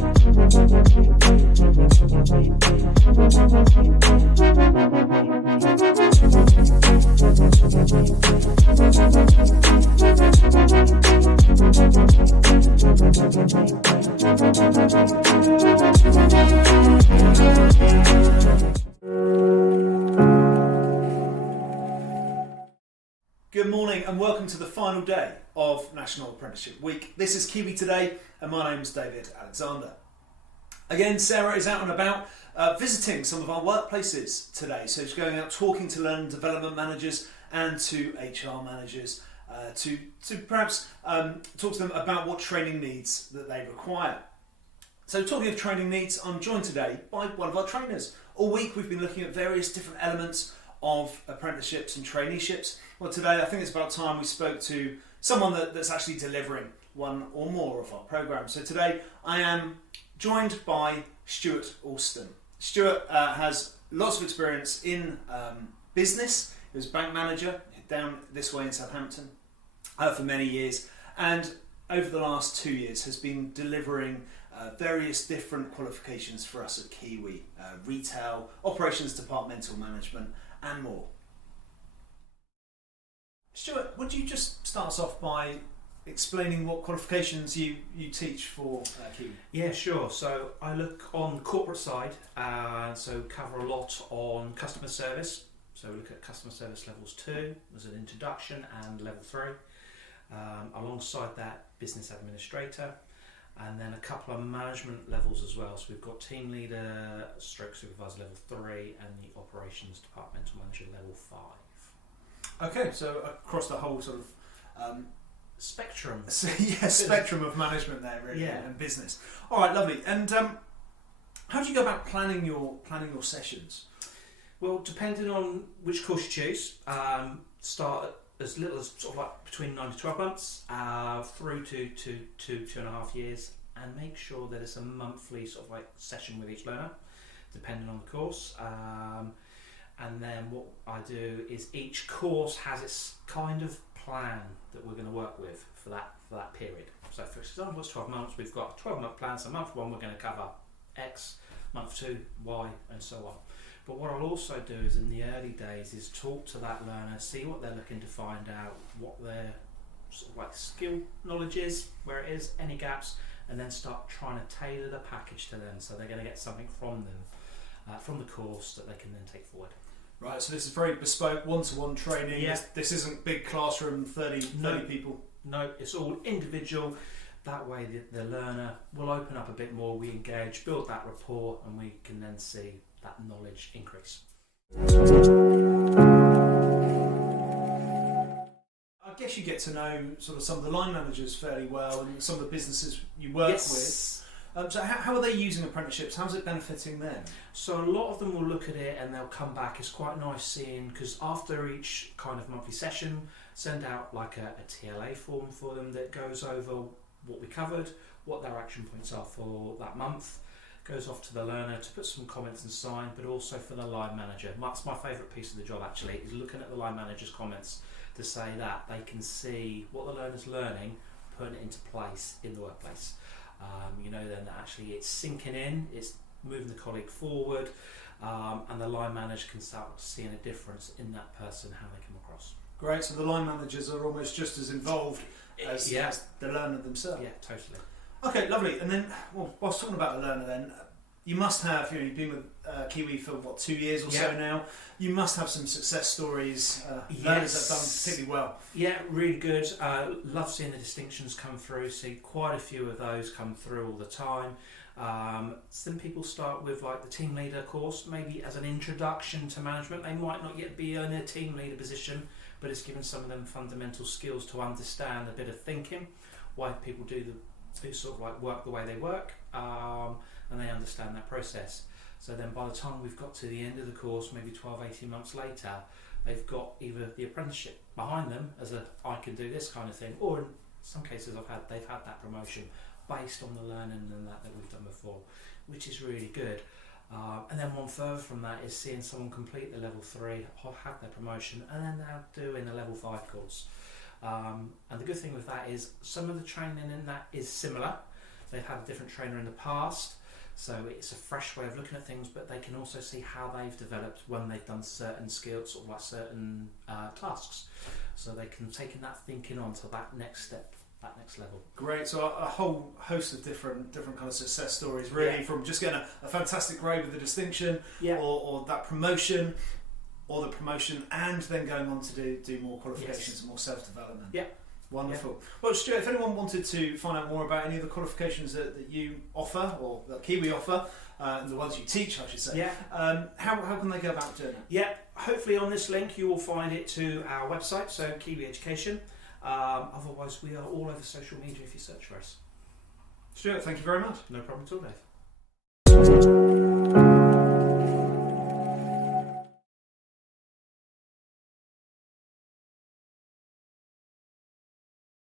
Good morning and welcome to the final day of National Apprenticeship Week. This is Kiwi Today and my name is David Alexander. Again, Sarah is out and about visiting some of our workplaces today. So she's going out talking to learning development managers and to HR managers to perhaps talk to them about what training needs that they require. So talking of training needs, I'm joined today by one of our trainers. All week we've been looking at various different elements of apprenticeships and traineeships. Well, today I think it's about time we spoke to someone that's actually delivering one or more of our programs. So today I am joined by Stuart Alston. Stuart has lots of experience in business. He was bank manager down this way in Southampton for many years, and over the last 2 years has been delivering various different qualifications for us at Kiwi, retail, operations departmental management and more. Stuart, would you just start us off by explaining what qualifications you teach for Kiwi? Yeah, sure. So I look on the corporate side, so cover a lot on customer service. So we look at customer service levels 2 as an introduction and level 3. Alongside that, business administrator, and then a couple of management levels as well. So we've got team leader, stroke supervisor level 3, and the operations departmental manager level 5. Okay, so across the whole sort of spectrum. Spectrum of management there, really, yeah. And business. All right, lovely. And how do you go about planning your sessions? Well, depending on which course you choose, start as little as sort of like between 9 to 12 months through to 2.5 years, and make sure that it's a monthly sort of like session with each learner, depending on the course. And then what I do is each course has its kind of plan that we're going to work with for that period. So for example, it's 12 months, we've got a 12-month plan, so month 1 we're going to cover X, month 2, Y, and so on. But what I'll also do is in the early days is talk to that learner, see what they're looking to find out, what their sort of like skill knowledge is, where it is, any gaps, and then start trying to tailor the package to them so they're going to get something from them, from the course that they can then take forward. Right, so this is very bespoke, one-to-one training. Yeah. This isn't big classroom, 30 people. No, it's all individual. That way the learner will open up a bit more, we engage, build that rapport, and we can then see that knowledge increase. I guess you get to know sort of some of the line managers fairly well and some of the businesses you work with. So how are they using apprenticeships? How's it benefiting them? So a lot of them will look at it and they'll come back. It's quite nice seeing, because after each kind of monthly session, send out like a TLA form for them that goes over what we covered, what their action points are for that month. Goes off to the learner to put some comments and sign, but also for the line manager. That's my favourite piece of the job actually, is looking at the line manager's comments to say that they can see what the learner's learning, putting it into place in the workplace. Then that actually it's sinking in, it's moving the colleague forward, and the line manager can start seeing a difference in that person, how they come across. Great, so the line managers are almost just as involved as the learner themselves. Yeah, totally. Okay, lovely. And then, whilst talking about the learner then, you must have, you've been with Kiwi for 2 years or so now, you must have some success stories, learners that have done particularly well. Yeah, really good. Love seeing the distinctions come through, see quite a few of those come through all the time. Some people start with like the team leader course, maybe as an introduction to management. They might not yet be in a team leader position, but it's given some of them fundamental skills to understand a bit of thinking, why people do sort of like work the way they work, and they understand that process. So then by the time we've got to the end of the course, maybe 12-18 months later, they've got either the apprenticeship behind them as I can do this kind of thing, or in some cases they've had that promotion based on the learning and that we've done before, which is really good. And then one further from that is seeing someone complete the level 3, have their promotion, and then they're doing the level 5 course. And the good thing with that is some of the training in that is similar, they've had a different trainer in the past. So it's a fresh way of looking at things, but they can also see how they've developed when they've done certain skills, sort of like certain tasks. So they can take that thinking on to that next step, that next level. Great. So a whole host of different kind of success stories, really, from just getting a fantastic grade with a distinction, or that promotion, or the promotion, and then going on to do more qualifications and more self-development. Yeah. Wonderful. Yeah. Well, Stuart, if anyone wanted to find out more about any of the qualifications that you offer, or that Kiwi offer, the ones you teach, I should say, how can they go about doing it? Yeah, hopefully on this link you will find it to our website, so Kiwi Education. Otherwise, we are all over social media if you search for us. Stuart, thank you very much. No problem at all, Dave.